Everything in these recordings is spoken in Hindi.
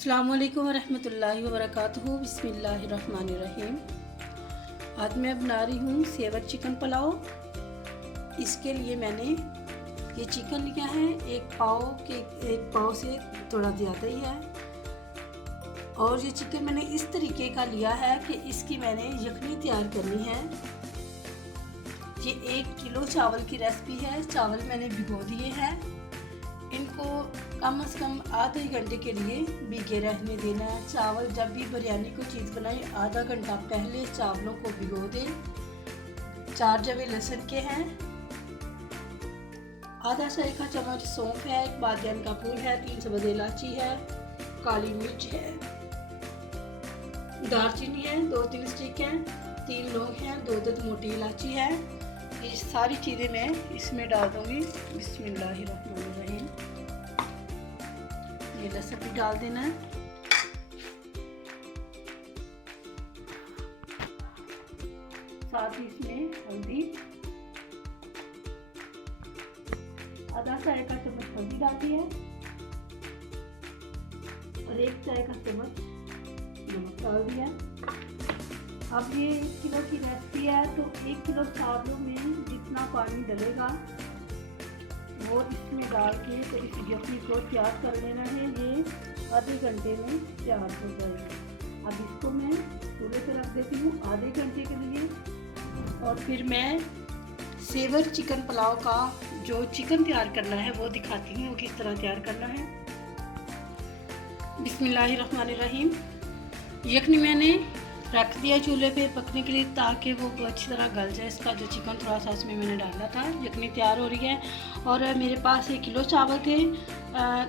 अस्सलामुअलैकुम वरहमतुल्लाहि वबरकातुहू। बिस्मिल्लाहिर्रहमानिर्रहीम। आज मैं बना रही हूँ सेवर चिकन पुलाव। इसके लिए मैंने ये चिकन लिया है एक पाव से थोड़ा ज़्यादा ही है। और ये चिकन मैंने इस तरीके का लिया है कि इसकी मैंने यखनी तैयार करनी है। ये 1 किलो चावल की रेसिपी है। चावल मैंने भिगो दिए हैं। इनको कम से कम आधे घंटे के लिए भिगे रहने देना है। चावल जब भी बिरयानी को चीज़ बनाए आधा घंटा पहले चावलों को भिगो दें। 4 जवे लहसुन के हैं, आधा चाय का चम्मच सौंफ है, 1 बादियान का फूल है, 3 सब्ज़ इलायची है, काली मिर्च है, दालचीनी है, 2-3 स्टिक हैं, 3 लौंग हैं, 2 मोटी इलायची है। ये सारी चीज़ें मैं इसमें डाल दूँगी। बिस्मिल्लाहिर्रहमानिर्रहीम। ये लहसुन भी डाल देना है। साथ ही इसमें हल्दी, आधा चाय का चम्मच हल्दी डाल दी है और 1 चाय का चम्मच नमक डाल दिया। अब ये 1 किलो की रेसिपी है तो 1 किलो चावलों में जितना पानी डलेगा वो इसमें डाल के तो इस यखनी को तैयार कर लेना है। ये आधे घंटे में तैयार हो जाएगा। अब इसको मैं चूल्हे पे रख देती हूँ आधे घंटे के लिए। और फिर मैं सेवर चिकन पुलाव का जो चिकन तैयार करना है वो दिखाती हूँ, वो किस तरह तैयार करना है। बिस्मिल्लाहिर्रहमानिर्रहीम। यखनी मैंने रख दिया चूल्हे पे पकने के लिए ताकि वो अच्छी तरह गल जाए। इसका जो चिकन थोड़ा सा उसमें मैंने डाला था। यखनी तैयार हो रही है और मेरे पास 1 किलो चावल थे,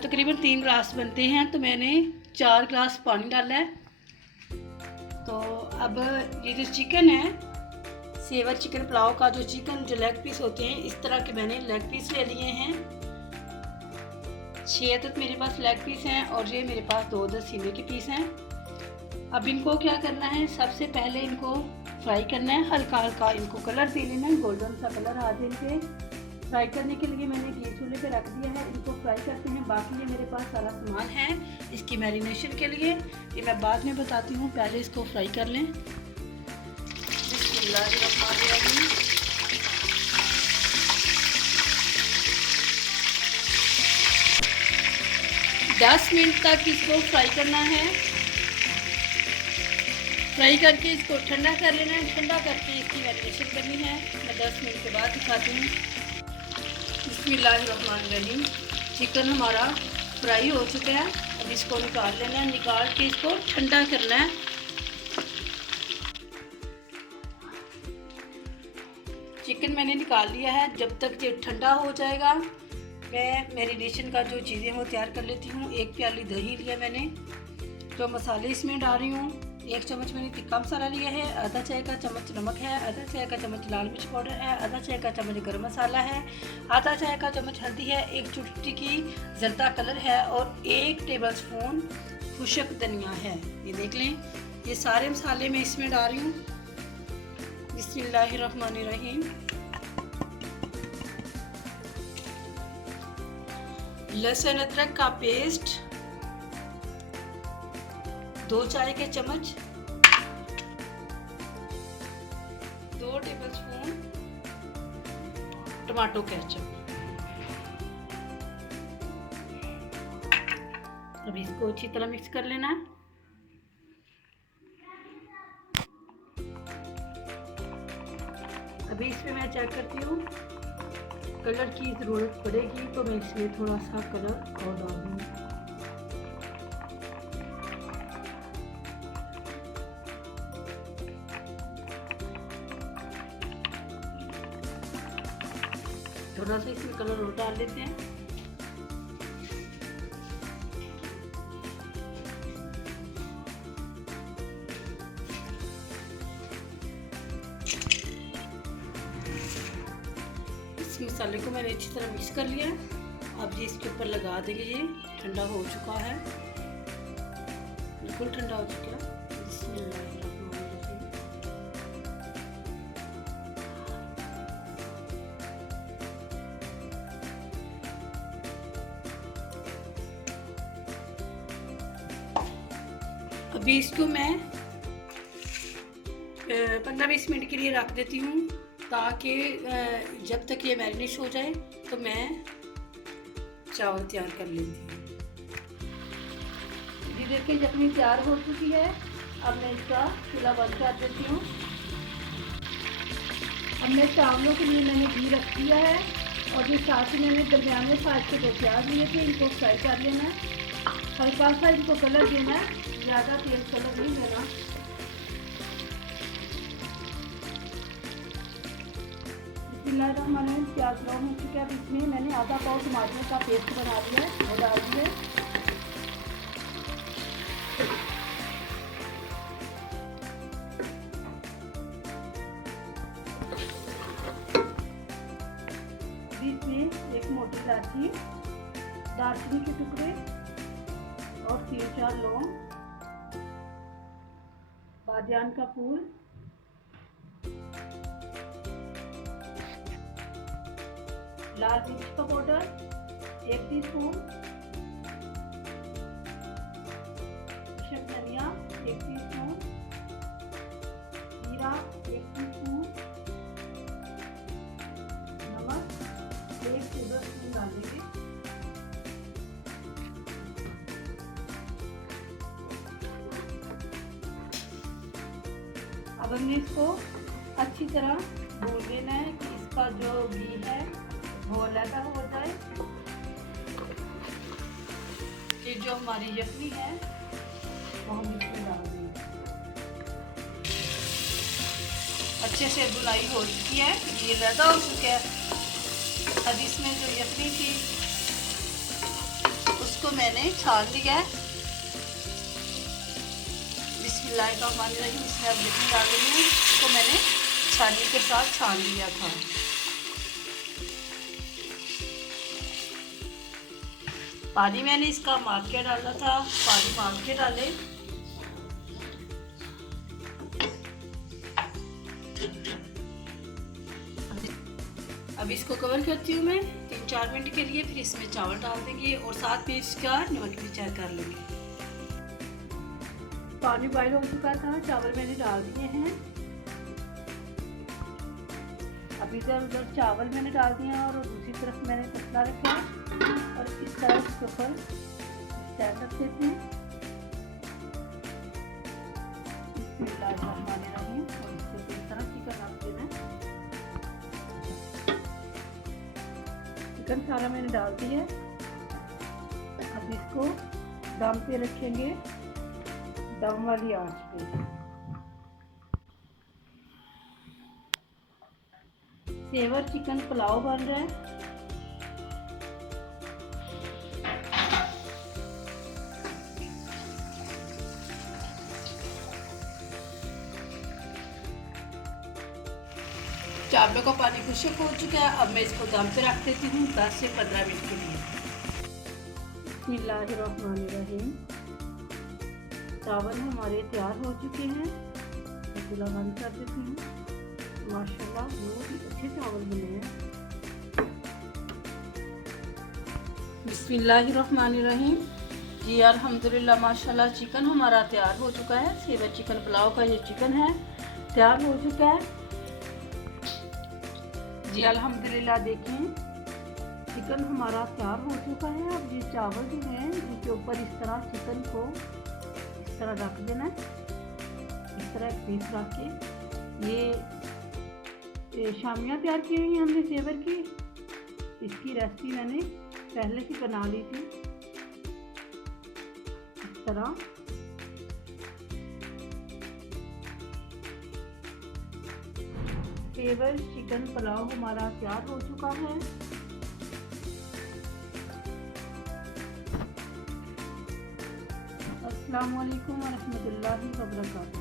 तकरीबन 3 गिलास बनते हैं तो मैंने 4 गिलास पानी डाला है। तो अब ये जो चिकन है सेवर चिकन पुलाव का जो चिकन जो लेग पीस होते हैं इस तरह के मैंने लेग पीस ले लिए हैं। 6 तक मेरे पास लेग पीस हैं और ये मेरे पास 2 सीने के पीस हैं। अब इनको क्या करना है, सबसे पहले इनको फ्राई करना है। हल्का हल्का इनको कलर दे लेना है, गोल्डन सा कलर आ जाए इनके। फ्राई करने के लिए मैंने घी चूल्हे पे रख दिया है। इनको फ्राई करते हैं। बाकी ये मेरे पास सारा सामान है इसकी मैरिनेशन के लिए, ये मैं बाद में बताती हूँ। पहले इसको फ्राई कर लें। बिस्मिल्लाहिर्रहमानिर्रहीम। 10 मिनट तक इसको फ्राई करना है। फ्राई करके इसको ठंडा कर लेना है। ठंडा करके इसकी मैरिनेशन करनी है। मैं 10 मिनट के बाद दिखाती हूँ। बिस्मिल्लाहिर्रहमानिर्रहीम। चिकन हमारा फ्राई हो चुका है। अब इसको निकाल लेना है। निकाल के इसको ठंडा करना है। चिकन मैंने निकाल लिया है। जब तक ये ठंडा हो जाएगा मैं मैरिनेशन का जो चीज़ें वो तैयार कर लेती हूँ। 1 प्याली दही लिया मैंने। जो मसाले इसमें डाल रही हूँ, 1 चम्मच मैंने तिक्का मसाला लिया है, आधा चाय का चम्मच नमक है, आधा चाय का चम्मच लाल मिर्च पाउडर है, आधा चाय का चम्मच गरम मसाला है, आधा चाय का चम्मच हल्दी है, 1 चुटकी की जर्दा कलर है और 1 टेबलस्पून खुशक धनिया है। ये देख लें, ये सारे मसाले मैं इसमें डाल रही हूँ। बिस्मिल्लाहिर्रहमानिर्रहीम। लहसुन अदरक का पेस्ट 2 चाय के चम्मच, 2 टेबलस्पून टमाटो केचप। अब इसको अच्छी तरह मिक्स कर लेना है। अभी इसमें मैं चेक करती हूँ कलर की ज़रूरत पड़ेगी तो मैं इसमें थोड़ा सा कलर और डाल दूँगी। थोड़ा सा इसमें कलर और डाल देते हैं। इस मसाले को मैंने अच्छी तरह मिक्स कर लिया है। अब ये इसके ऊपर लगा देंगे। ये ठंडा हो चुका है, बिल्कुल ठंडा हो चुका है। बिस्मिल्लाहिर्रहमानिर्रहीम। अभी इसको मैं 15-20 मिनट के लिए रख देती हूँ, ताकि जब तक ये मैरिनेट हो जाए तो मैं चावल तैयार कर लेती हूँ। ये देखिए यखनी तैयार हो चुकी है। अब मैं इसका चूल्हा बंद कर देती हूँ। अब मैं चावलों के लिए मैंने घी रख दिया है, और जो साथ ही मैंने दरमियान में साइज के 2 प्याज लिए थे, इनको फ्राई कर लेना है। हल्का सा इनको कलर देना है, ज़्यादा तेल कलर नहीं देना। बिस्मिल्लाहिर्रहमानिर्रहीम। प्याज ब्राउन हो चुका है। इसमें मैंने आधा पाव टमाटर का पेस्ट बना दिया है, वो डाल दिया है। इसमें एक मोटी इलायची, दालचीनी के टुकड़े और 3-4 लौंग, बादियान का फूल, लाल मिर्च का पाउडर 1 टीस्पून, धनिया 1 टीस्पून, जीरा 1 टीस्पून, नमक 1 टेबलस्पून डालेंगे। अब हमने इसको अच्छी तरह भून लेना है कि इसका जो घी है वो अलग हो जाए। ये जो हमारी यखनी है वो हम इसमें डाल देंगे। अच्छे से बुनाई हो चुकी है, ये ज़्यादा हो चुका है। अब इसमें जो यखनी थी उसको मैंने छान लिया है। बिस्मिल्लाहिर्रहमानिर्रहीम। इसमें अब यखनी डाल रही हूँ, इसको मैंने छानी के साथ छान लिया था। पानी मैंने इसका माप के डाला था, पानी माप के डाले। अब इसको कवर करती हूँ मैं 3-4 मिनट के लिए, फिर इसमें चावल डाल देंगे और साथ में इसका नमक भी चेक कर लेंगे। पानी बॉयल हो चुका था, चावल मैंने डाल दिए हैं। अब इधर उधर चावल मैंने डाल दिए हैं और दूसरी तरफ मैंने तसला रखा और इस तरह इसके ऊपर स्टैंड रख देते हैं। बिस्मिल्लाहिर्रहमानिर्रहीम। और इसको इस तरह चिकन रख देना है। चिकन सारा मैंने डाल दिया। अब इसको दम पे रखेंगे, दम वाली आंच पे। सेवर चिकन पुलाव बन रहा है। चावलों का पानी खुश्क हो चुका है। अब मैं इसको दम पे रख देती हूँ 10 से 15 मिनट के लिए। बिस्मिल्लाहिर्रहमानिर्रहीम। चावल हमारे तैयार हो चुके हैं। मैं चूल्हा बंद कर देती हूँ। माशाल्लाह बहुत ही अच्छे चावल बने हैं। बिस्मिल्लाहिर्रहमानिर्रहीम। जी अल्हम्दुलिल्लाह माशाल्लाह चिकन हमारा तैयार हो चुका है। सेवर चिकन पुलाव का ये चिकन है, तैयार हो चुका है। जी अल्हम्दुलिल्लाह देखें चिकन हमारा तैयार हो चुका है। अब ये चावल जो हैं इनके ऊपर इस तरह चिकन को इस तरह रख देना है। इस तरह एक पीस रख के ये शामियाँ तैयार की हुई हैं हमने सेवर की। इसकी रेसिपी मैंने पहले ही बना ली थी। इस तरह सेवर चिकन पुलाव हमारा तैयार हो चुका है। अस्सलाम वालेकुम व रहमतुल्लाहि व बरकातुहू।